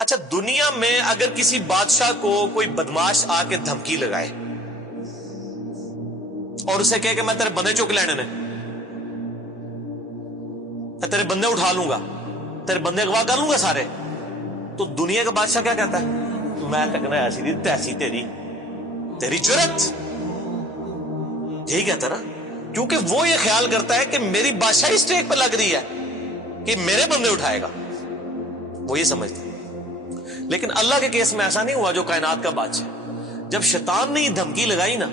اچھا، دنیا میں اگر کسی بادشاہ کو کوئی بدماش آ کے دھمکی لگائے اور اسے کہے کہ میں تیرے بندے چک لینے نے، میں تیرے بندے اٹھا لوں گا، تیرے بندے اغوا کر لوں گا سارے، تو دنیا کا بادشاہ کیا کہتا ہے؟ میں تکنا ایسی دی تیسی تیری جرت، یہی کہتا نا، کیونکہ وہ یہ خیال کرتا ہے کہ میری بادشاہی اسٹیک پہ لگ رہی ہے کہ میرے بندے اٹھائے گا، وہ یہ سمجھتا ہے۔ لیکن اللہ کے کیس میں ایسا نہیں ہوا جو کائنات کا بادشاہ، جب شیطان نے یہ دھمکی لگائی نا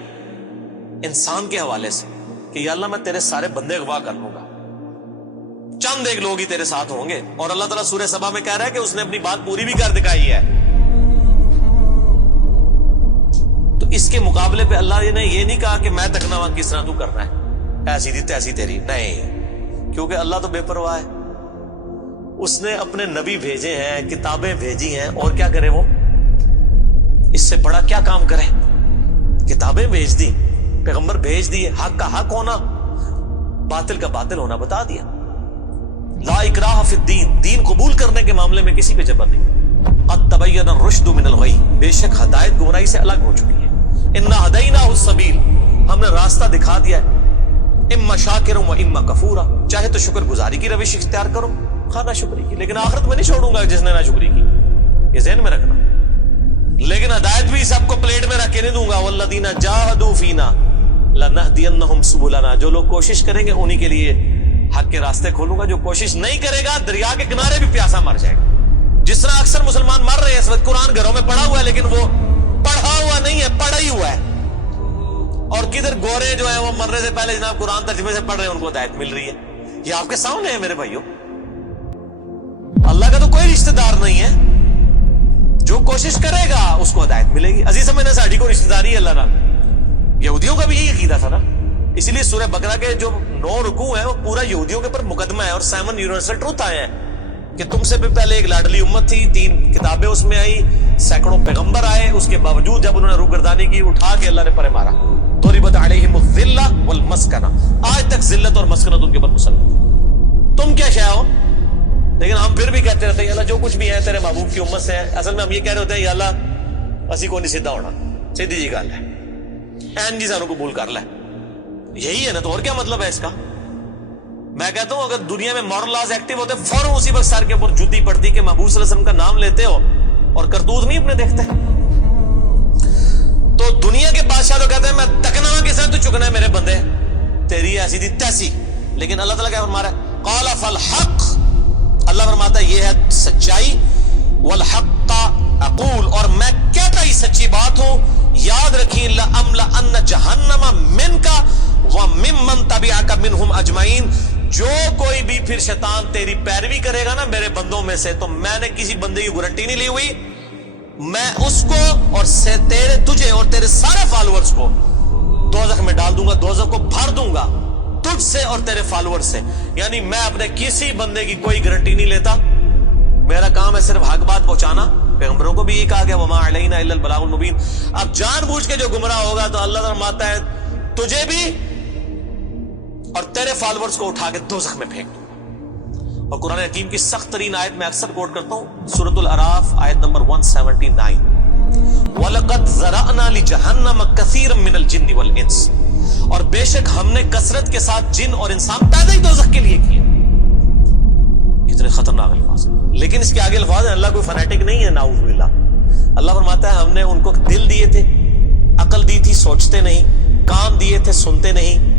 انسان کے حوالے سے کہ یا اللہ میں تیرے سارے بندے اغوا کر لوں گا، چند ایک لوگ ہی تیرے ساتھ ہوں گے، اور اللہ تعالیٰ سورہ سبا میں کہہ رہا ہے کہ اس نے اپنی بات پوری بھی کر دکھائی ہے، تو اس کے مقابلے پہ اللہ نے یہ نہیں کہا کہ میں تکنا وہاں کس طرح تو کرنا ہے، ایسی دی تیسی تیری، نہیں، کیونکہ اللہ تو بے پرواہ ہے، اس نے اپنے نبی بھیجے ہیں، کتابیں بھیجی ہیں، اور کیا کرے وہ؟ اس سے بڑا کیا کام کرے؟ کتابیں بھیج دی، پیغمبر بھیج دیے، حق کا حق ہونا، باطل کا باطل ہونا بتا دیا۔ لا اکراہ فی الدین، دین قبول کرنے کے معاملے میں کسی پہ جبر نہیں۔ قد تبین الرشد من الغی، بے شک ہدایت گمراہی سے الگ ہو چکی ہے۔ انا ہدیناہ السبیل، ہم نے راستہ دکھا دیا ہے، اما شاکر و اما کفورا، چاہے تو شکر گزاری کی روش اختیار کرو، نہ شکری کی، لیکن آخرت میں نہیں چھوڑوں گا جس نے نہ شکری کی، یہ ذہن میں رکھنا۔ لیکن ہدایت بھی سب کو پلیٹ میں رکھ کے نہیں دوں گا، والذین جاہدوا فینا لنہدینہم سبلنا، جو لوگ کوشش کریں گے انہی کے لیے حق کے راستے کھولوں گا، جو کوشش نہیں کرے گا دریا کے کنارے بھی پیاسا مر جائے گا۔ جس طرح اکثر مسلمان مر رہے ہیں اس وقت، قرآن گھروں میں پڑھا ہوا ہے لیکن وہ پڑھا ہوا نہیں ہے، پڑھا ہی ہوا ہے، اور کدھر گورے جو ہیں وہ مرنے سے پہلے جناب قرآن ترجمے سے پڑھ رہے ہیں، ان کو ہدایت مل رہی ہے۔ یہ آپ کے سامنے ہے میرے بھائیوں، اللہ کا تو کوئی رشتہ دار نہیں ہے، جو کوشش کرے گا اس کو ہدایت ملے گی۔ عزیز سمجھنا، ساڑھی کو رشتہ داری ہے اللہ نال، یہودیوں کا بھی یہی عقیدہ تھا نا، اسی لیے سورہ بقرہ کے جو 9 رکوع ہیں وہ پورا یہودیوں کے اوپر مقدمہ ہے، اور 7 یونیورسل ٹروتھ آئے ہیں کہ تم سے بھی پہلے ایک لاڈلی امت تھی، 3 کتابیں اس میں آئی، سینکڑوں پیغمبر آئے، اس کے باوجود جب انہوں نے روگردانی کی اٹھا کے اللہ نے پرے مارا، ضربت علیہم الذلہ والمسکنہ، آج تک ذلت اور مسکنت ان کے اوپر مسلط ہے۔ تم کیا شے ہو؟ لیکن ہم پھر بھی کہتے رہتے ہیں یا اللہ جو کچھ بھی ہے تیرے محبوب کی امت سے ہے۔ اصل میں ہم یہ کہہ رہے ہوتے ہیں یا اللہ اسی کو نہیں سیدھا ہونا، سیدھی جی گل ہے، این جی سانو قبول کر لے، یہی ہے نا، تو اور کیا مطلب ہے اس کا؟ میں کہتا ہوں اگر دنیا میں مورل لاز ایکٹیو ہوتے فوراً اسی وقت سر کے اوپر جوتی پڑتی کہ محبوب صلی اللہ علیہ وسلم کا نام لیتے ہو اور کرتوت نہیں اپنے دیکھتے۔ تو دنیا کے بادشاہ تو کہتے ہیں میں تکنا کے ساتھ تو چکنا ہے میرے بندے، تیری ایسی دی تیسی، لیکن اللہ تعالیٰ کیا فرما رہا ہے؟ قال فالحق، اللہ فرماتا ہے یہ ہے سچائی، والحق اقول، اور میں کہتا ہی سچی بات ہوں، یاد رکھیں لأملأن جہنم منک وممن تبعک منہم اجمعین، جو کوئی بھی پھر شیطان تیری پیروی کرے گا نا میرے بندوں میں سے، تو میں نے کسی بندے کی گارنٹی نہیں لی ہوئی، میں اس کو اور تجھے اور تیرے سارے فالوورز کو دوزخ میں ڈال دوں گا، دوزخ کو بھر دوں گا تجھ سے اور تیرے فالوور سے۔ یعنی میں اپنے کسی بندے کی کوئی گارنٹی نہیں لیتا، میرا کام ہے صرف حق بات پہنچانا۔ پیغمبروں کو بھی یہ کہا گیا وما علینا الا البلاغ المبین۔ اب جان بوجھ کے جو گمراہ ہوگا تو اللہ فرماتا ہے تجھے بھی اور تیرے فالوورز کو اٹھا کے دوزخ میں پھینک دوں۔ اور قرآن حکیم کی سخت ترین آیت میں اکثر کوٹ کرتا ہوں، سورۃ الاعراف آیت نمبر 179، وَلَقَدْ ذَرَأْنَا لِجَهَنَّمَ كَثِيرًا مِنَ الْجِنِّ وَالْإِنسِ، اور بے شک ہم نے کثرت کے ساتھ جن اور انسان پیدا ہی دوزخ کے لیے کیے۔ کتنے خطرناک الفاظ ہیں، لیکن اس کے آگے الفاظ ہیں، اللہ کوئی فنیٹک نہیں ہے، نعوذ باللہ۔ اللہ فرماتا ہے ہم نے ان کو دل دیے تھے، عقل دی تھی سوچتے نہیں، کان دیے تھے سنتے نہیں،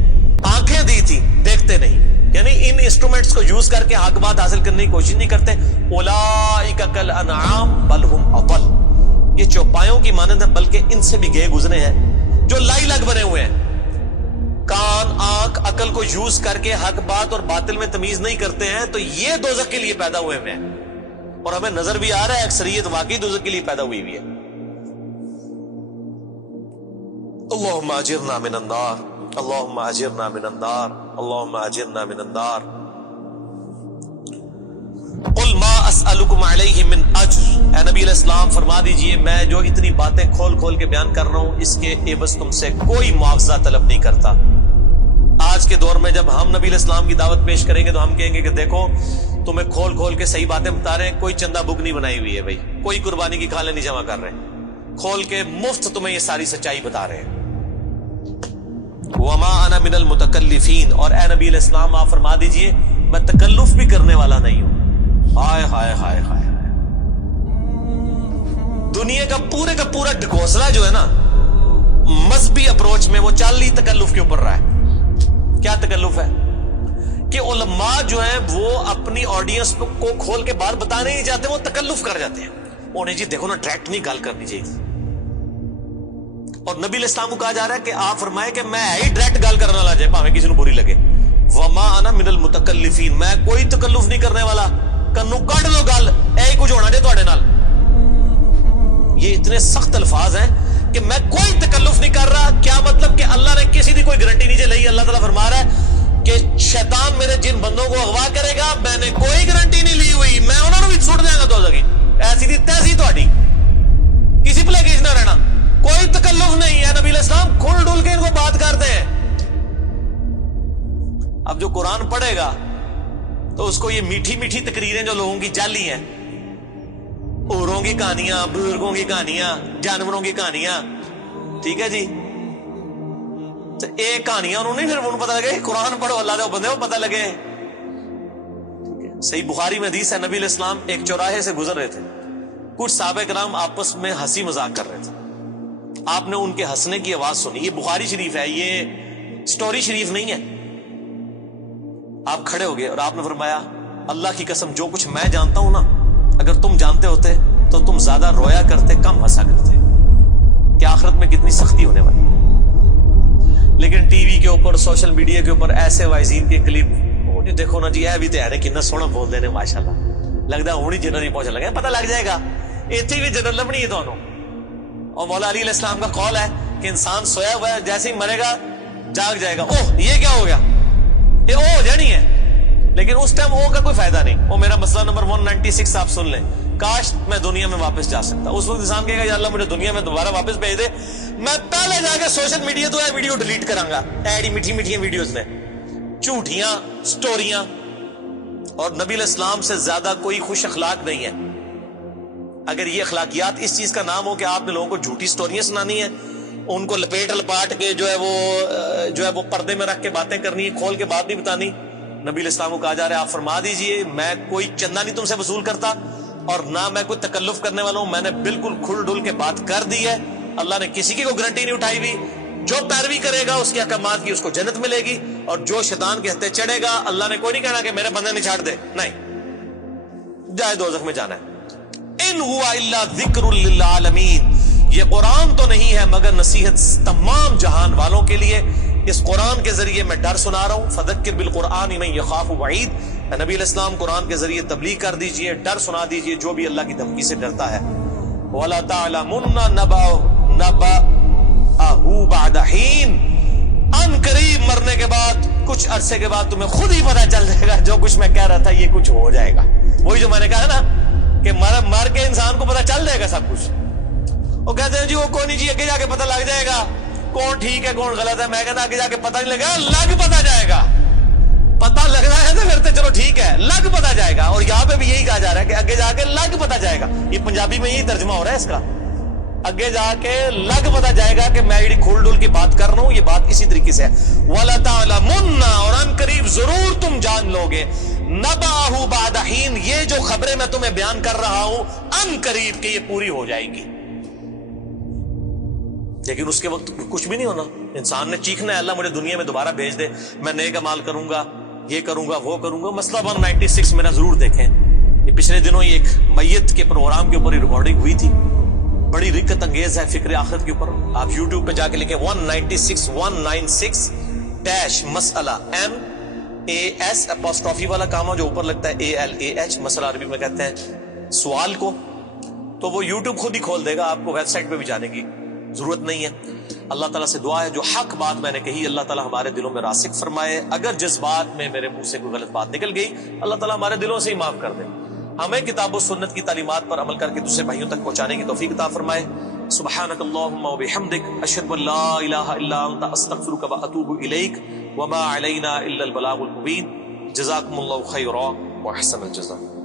آنکھیں دی تھی دیکھتے نہیں، یعنی ان انسٹرومنٹس کو یوز کر کے حق بات حاصل کرنے کی کوشش نہیں کرتے۔ اولئک کالانعام بل ہم اضل، یہ چوپایوں کی مانند ہے بلکہ ان سے بھی گئے گزرے ہیں۔ جو لائی لگ بنے ہوئے ہیں، کان آنکھ عقل کو یوز کر کے حق بات اور باطل میں تمیز نہیں کرتے ہیں، تو یہ دوزخ کے لیے پیدا ہوئے ہیں، اور ہمیں نظر بھی آ رہا ہے اکثریت واقعی دوزخ کے لیے پیدا ہوئی ہے۔ اللہم اجرنا من النار، اللہم اجرنا من النار، اللہم اجرنا من النار۔ قل ما اسألکم علیہ من اجر، اے نبی علیہ السلام فرما دیجئے میں جو اتنی باتیں کھول کھول کے بیان کر رہا ہوں اس کے عوض تم سے کوئی معاوضہ طلب نہیں کرتا۔ آج کے دور میں جب ہم نبی علیہ السلام کی دعوت پیش کریں گے تو ہم کہیں گے کہ دیکھو تمہیں کھول کھول کے صحیح باتیں بتا رہے ہیں. کوئی چندہ بک نہیں بنائی ہوئی ہے بھائی, کوئی قربانی کی کھالیں نہیں جمع کر رہے, کھول کے مفت تمہیں یہ ساری سچائی بتا رہے ہیں. وما انا من المتکلفین, اور اے نبی علیہ السلام آپ فرما دیجئے میں تکلف بھی کرنے والا نہیں ہوں. ہائے ہائے ہائے ہائے, دنیا کا پورا ڈھکوسلا جو ہے نا مذہبی اپروچ میں, وہ چال ہی تکلف کے اوپر رہا ہے. کیا تکلف ہے کہ علماء جو ہیں وہ اپنی آڈینس کو کھول کے بات بتانے نہیں چاہتے, وہ تکلف کر جاتے ہیں. انہیں جی دیکھو نا ڈائریکٹ نہیں گال کرنی چاہیے. اور نبی علیہ السلام کو کہا جا رہا ہے کہ آپ فرمائے کہ میں ہی ڈائریکٹ گال کرنا لا جائے پاویں کسی کو بری لگے. وما انا من المتکلفین, میں کوئی تکلف نہیں کرنے والا. کنو کڈ لو گل, اے کچھ ہونا جے تواڈے نال. یہ اتنے سخت الفاظ ہیں کہ میں کوئی تکلف نہیں کر رہا. کیا مطلب کہ اللہ نے کسی کی کوئی گارنٹی نہیں لئی. اللہ تعالیٰ فرما رہا ہے کہ شیطان میرے جن بندوں کو اغوا کرے گا, میں نے کوئی گارنٹی نہیں لی ہوئی, میں انہوں نے بھی چھوڑ دیا گا. تو ایسی دی تیسی تہاڈی, کسی پلے کیج نہ رہنا, کوئی تکلف نہیں ہے. نبی علیہ السلام کھل ڈل کے ان کو بات کرتے ہیں. اب جو قرآن پڑھے گا تو اس کو یہ میٹھی میٹھی تقریریں جو لوگوں کی جعلی ہیں, اوروں کی کہانیاں, بزرگوں کی کہانیاں, جانوروں کی کہانیاں, ٹھیک ہے جی, تو ایک کہانیاں انہوں نے پھر انہوں پتہ لگے. قرآن پڑھو اللہ دے بندے کو پتہ لگے. صحیح بخاری میں حدیث ہے, نبی علیہ السلام ایک چوراہے سے گزر رہے تھے. کچھ صحابہ کرام آپس میں ہنسی مذاق کر رہے تھے. آپ نے ان کے ہنسنے کی آواز سنی. یہ بخاری شریف ہے, یہ سٹوری شریف نہیں ہے. آپ کھڑے ہو گئے اور آپ نے فرمایا اللہ کی قسم جو کچھ میں جانتا ہوں نا, اگر تم جانتے ہوتے تو تم زیادہ رویا کرتے, کم ہنسا کرتے. کہ آخرت میں کتنی سختی ہونے والی. لیکن ٹی وی کے اوپر, سوشل میڈیا کے اوپر ایسے وائزین کے کلپ, وہ جی دیکھو نا جی, اے بھی تے ہے کتنا سونا بول دے نے ماشاءاللہ, لگتا ہے ہونی جنت ہی پہنچ لگے. پتہ لگ جائے گا ایتھے بھی جنت لبنی ہے تانوں. اور مولا علی علیہ السلام کا قول ہے کہ انسان سویا ہوا ہے, جیسے ہی مرے گا جاگ جائے گا. اوہ یہ کیا ہو گیا, یہ او ہو جانی ہے. لیکن اس ٹائم او کا کوئی فائدہ نہیں. وہ میرا مسئلہ نمبر 196 آپ سن لیں. کاش میں دنیا میں واپس جا سکتا. اس وقت انسان کہے گا یا اللہ مجھے دنیا میں دوبارہ واپس بھیج دے, میں پہلے جا کے سوشل میڈیا تو ویڈیو ڈیلیٹ کراں گا. ایڈی میٹھی میٹھی ویڈیوز نے, جھوٹیاں سٹوریاں. اور نبی علیہ السلام سے زیادہ کوئی خوش اخلاق نہیں ہے. اگر یہ اخلاقیات اس چیز کا نام ہو کہ آپ نے لوگوں کو جھوٹی سٹوریاں سنانی ہیں, ان کو لپاٹ کے جو ہے وہ پردے میں رکھ کے باتیں کرنی ہے, کھول کے بات نہیں بتانی. نبی علیہ السلام کو کہا جا رہا ہے آپ فرما دیجئے میں کوئی چندہ نہیں تم سے وصول کرتا, اور نہ میں کوئی تکلف کرنے والا ہوں. میں نے بالکل کھل ڈل کے بات کر دی ہے. اللہ نے کسی کی کوئی گارنٹی نہیں اٹھائی ہوئی. جو پیروی کرے گا اس کے احکامات کی اس کو جنت ملے گی, اور جو شیطان کے ہتھے چڑھے گا اللہ نے کوئی نہیں کہنا کہ میرے بندے نہیں چھاڑ دے, نہیں, جائے دوزخ میں جانا ہے. ان ہوا الا ذکر للعالمین, یہ قرآن تو نہیں ہے مگر نصیحت تمام جہان والوں کے لیے. اس قرآن کے ذریعے میں ڈر سنا رہا ہوں. فذکر بالقرآن من یخاف وعید, نبی علیہ السلام قرآن کے ذریعے تبلیغ کر دیجئے, ڈر سنا دیجئے جو بھی اللہ کی دھمکی سے ڈرتا ہے. وَلَا تَعْلَمُنَّ نَبَأَهُ بَعْدَ حِينٍ, ان قریب مرنے کے بعد کچھ عرصے کے بعد تمہیں خود ہی پتہ چل جائے گا جو کچھ میں کہہ رہا تھا یہ کچھ ہو جائے گا. وہی جو میں نے کہا نا کہ مر کے انسان کو پتہ چل جائے گا سب کچھ. وہ کہتے ہیں جی وہ کوئی نہیں جی, آگے جا کے پتہ لگ جائے گا کون ٹھیک ہے کون غلط ہے. میں کہتا آگے جا کے پتہ نہیں لگا, لگ پتہ جائے گا. پتہ لگ رہا ہے تو پھر تو چلو ٹھیک ہے, لگ پتہ جائے گا. اور یہاں پہ بھی یہی کہا جا رہا ہے کہ آگے جا کے لگ پتہ جائے گا. یہ پنجابی میں یہی ترجمہ ہو رہا ہے اس کا, آگے جا کے لگ پتہ جائے گا کہ میں یہ کھول ڈول کی بات کر رہا ہوں, یہ بات اسی طریقے سے ہے. وَلَا تَعْلَمُنَّ, اور ان قریب ضرور تم جان لوگے, نَبَأَهُ بَعْدَ حِينٍ, یہ جو خبریں میں تمہیں بیان کر رہا ہوں ان قریب کہ یہ پوری ہو جائے گی. لیکن اس کے وقت کچھ بھی نہیں ہونا. انسان نے چیخنا ہے اللہ مجھے دنیا میں دوبارہ بھیج دے, میں نیک اعمال کروں گا, یہ کروں گا, وہ کروں گا. مسئلہ 196 میرا ضرور دیکھیں. یہ پچھلے دنوں ہی ایک میت کے پروگرام کے اوپر ہی ریکارڈنگ ہوئی تھی, بڑی رکت انگیز ہے فکر آخرت کے اوپر. آپ یوٹیوب پہ جا کے لکھیں 196 مسئلہ MAS والا کام جو اوپر لگتا ہے ALAH, مسئلہ عربی میں کہتے ہیں سوال کو, تو وہ یوٹیوب خود ہی کھول دے گا. آپ کو ویب سائٹ پہ بھی جانے کی ضرورت نہیں ہے. اللہ تعالیٰ سے دعا ہے جو حق بات میں نے کہی اللہ تعالیٰ ہمارے دلوں میں راسخ فرمائے. اگر جس بات میں میرے منہ سے کوئی غلط بات نکل گئی اللہ تعالیٰ ہمارے دلوں سے ہی معاف کر دے. ہمیں کتاب و سنت کی تعلیمات پر عمل کر کے دوسرے بھائیوں تک پہنچانے کی توفیق عطا فرمائے. سبحانک اللہم و بحمدک, اشہد ان لا الہ الا انت, استغفرک و اتوب الیک, وما علینا الا البلاغ المبین. جزاکم اللہ خیرا. واحسن الجزاء.